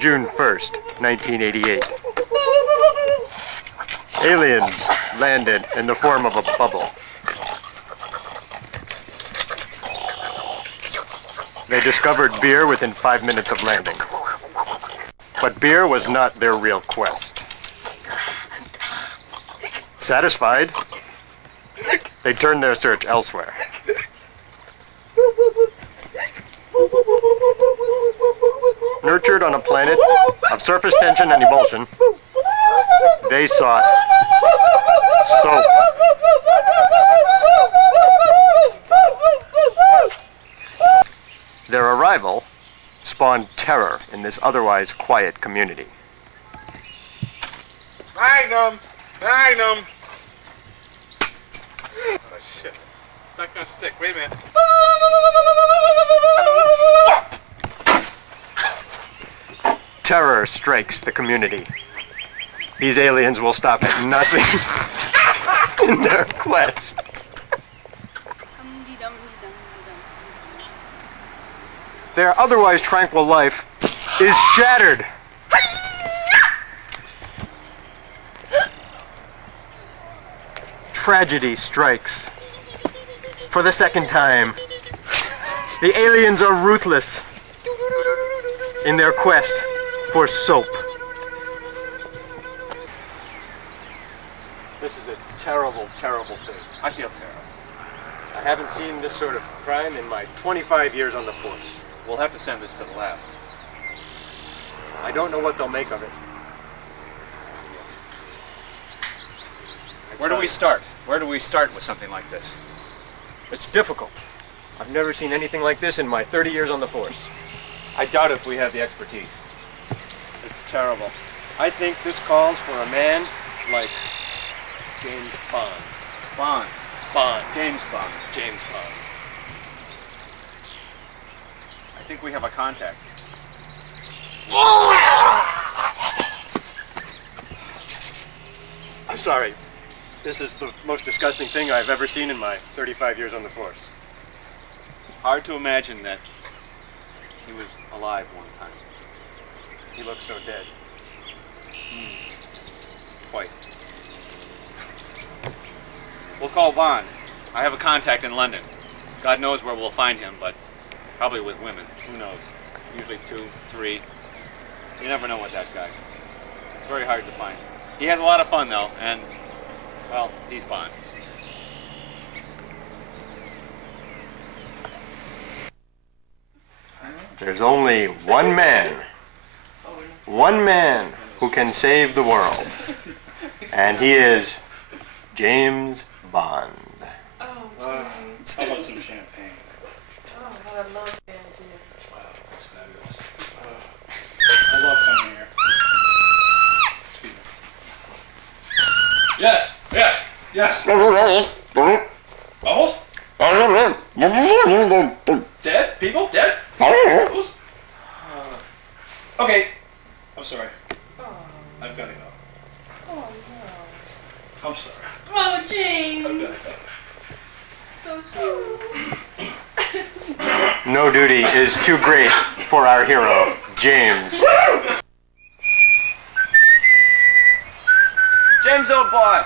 June 1st, 1988. Aliens landed in the form of a bubble. They discovered beer within 5 minutes of landing. But beer was not their real quest. Satisfied, they turned their search elsewhere. Nurtured on a planet of surface tension and emulsion, they sought soap. Their arrival spawned terror in this otherwise quiet community. Magnum! Magnum! It's like shit. It's not gonna stick. Wait a minute. Terror strikes the community. These aliens will stop at nothing in their quest. Their otherwise tranquil life is shattered. Tragedy strikes. For the second time, the aliens are ruthless in their quest for soap. This is a terrible, terrible thing. I feel terrible. I haven't seen this sort of crime in my 25 years on the force. We'll have to send this to the lab. I don't know what they'll make of it. Where do we start? Where do we start with something like this? It's difficult. I've never seen anything like this in my 30 years on the force. I doubt if we have the expertise. It's terrible. I think this calls for a man like James Bond. Bond. Bond. James Bond. James Bond. I think we have a contact. I'm sorry. This is the most disgusting thing I've ever seen in my 35 years on the force. Hard to imagine that he was alive one time. He looks so dead. Quite. We'll call Bond. I have a contact in London. God knows where we'll find him, but probably with women. Who knows? Usually 2, 3. You never know with that guy. It's very hard to find. He has a lot of fun, though, and, well, he's Bond. There's only one man who can save the world, and he is James Bond. Oh, James. How about some champagne? Oh, I love that idea. Wow, that's fabulous. I love coming here. Excuse me. Yes, yes, yes. Bubbles? Dead? People? Dead? Bubbles? Okay. I'm sorry. Oh, I've got to go. oh I'm sorry. no. Oh, I've got to James. go. So sweet. No duty is too great for our hero, James. James, old boy.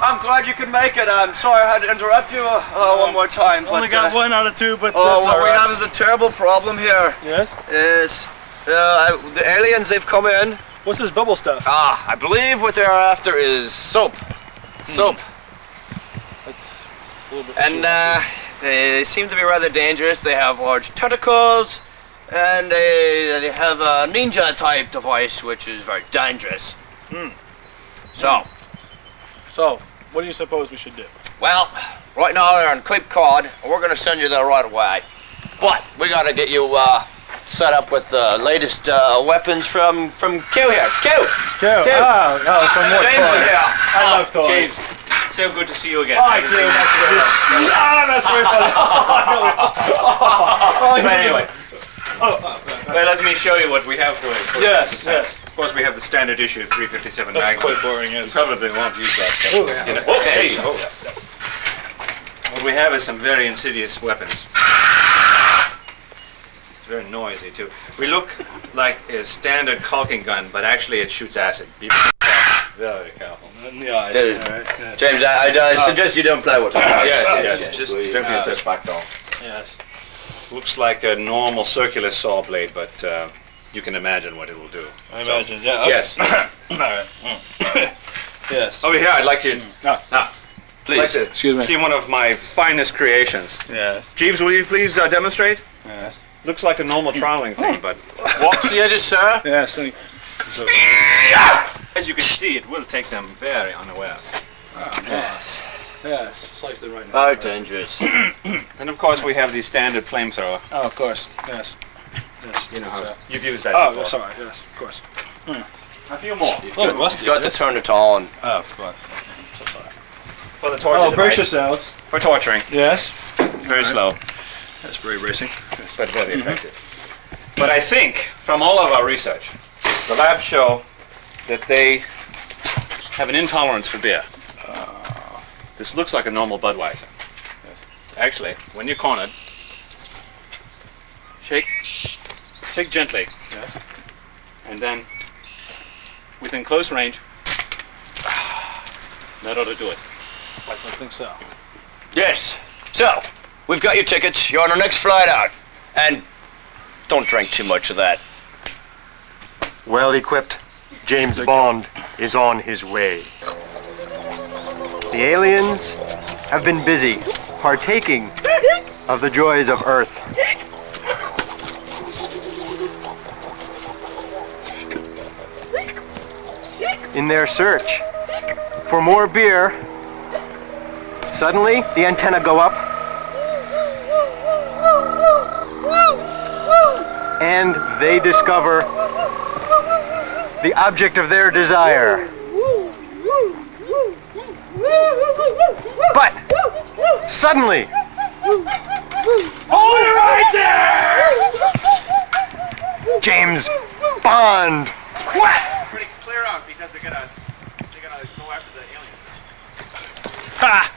I'm glad you could make it. I'm sorry I had to interrupt you one more time. Only got 1 out of 2, but Oh, that's what all we right. have is a terrible problem here. Yes? Is the aliens, they've come in. What's this bubble stuff? I believe what they're after is soap. Soap. That's a little bit And they seem to be rather dangerous. They have large tentacles, and they have a ninja type device, which is very dangerous. So, what do you suppose we should do? well, right now they're on Cape Cod, and we're gonna send you there right away. But we gotta get you set up with the latest weapons from Q here. Q. From what James part? is here. I love toys. James, so good to see you again. Hi, Q. That's very funny. But anyway, well, let me show you what we have for you. Yes, yes. Of course, we have the standard issue 357 That's Magnum. quite boring, yes. You probably won't use that stuff. You know. Okay. Hey, What we have is some very insidious weapons. very noisy too. We look like a standard caulking gun, but actually it shoots acid. Be very careful. James, I suggest you don't play with it. Yes. Just don't get this back down. Yes. Looks like a normal circular saw blade, but you can imagine what it will do. I So, imagine, yeah. Okay. Yes. All right. Yes. Over here, I'd like you. Please. Like to Excuse me. see one of my finest creations. Yes. Jeeves, will you please demonstrate? Yes. Looks like a normal troweling thing, but Walks the edges, sir. Yes. as you can see, it will take them very unawares. Yes. Yes. Slice it right now. Very dangerous. And of course, we have the standard flamethrower. Oh, of course. Yes. Yes. You know how you've used that Oh, before. sorry. Yes, of course. A few more You've got to turn it on. Oh, fine. So sorry. for the torture Oh, brace device. yourselves. For torturing. Yes. Very slow, That's very bracing. but very effective. But I think, from all of our research, the labs show that they have an intolerance for beer. This looks like a normal Budweiser. Actually, when you're cornered, shake gently, and then within close range, that ought to do it. I don't think so. Yes. So, we've got your tickets. You're on our next flight out. And don't drink too much of that. Well equipped, James Bond is on his way. The aliens have been busy partaking of the joys of Earth. In their search for more beer, suddenly the antenna go up and they discover the object of their desire. But suddenly, hold it right there! James Bond. Pretty clear out because they're gonna go after the aliens. Ha!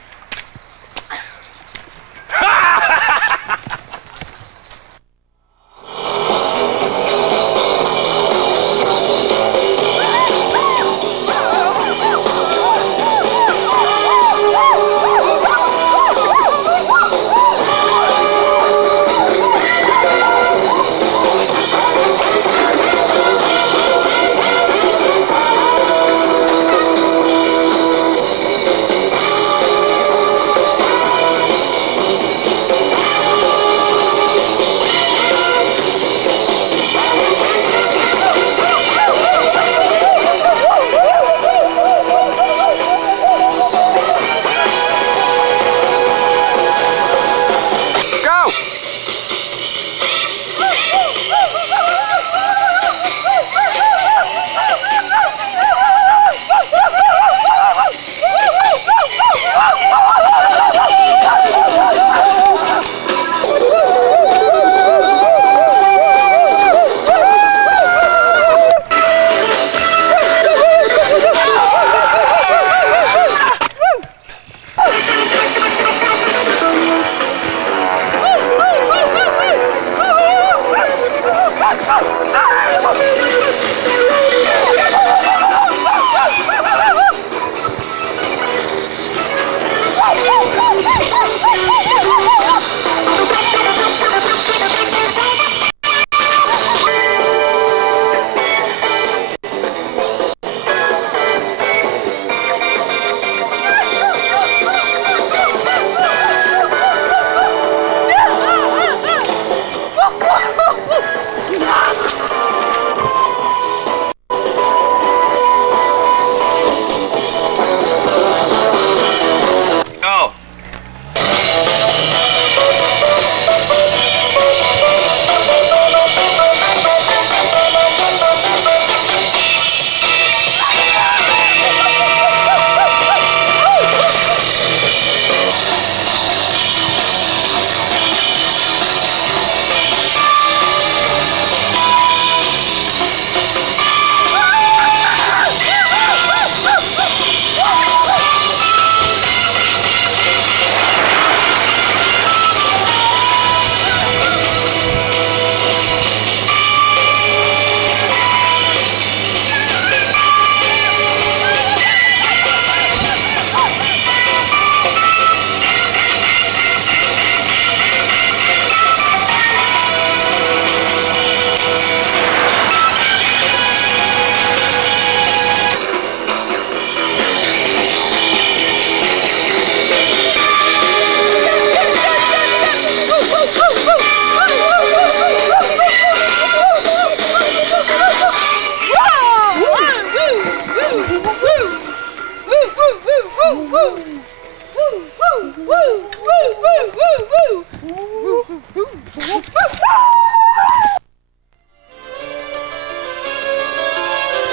Woo! Woo! Woo! Woo! Woo! Woo! Woo! Woo!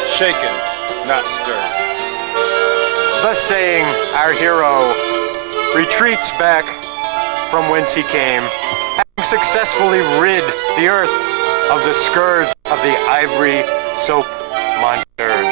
Shaken, not stirred. Thus saying, our hero retreats back from whence he came, having successfully rid the earth of the scourge of the ivory soap monster.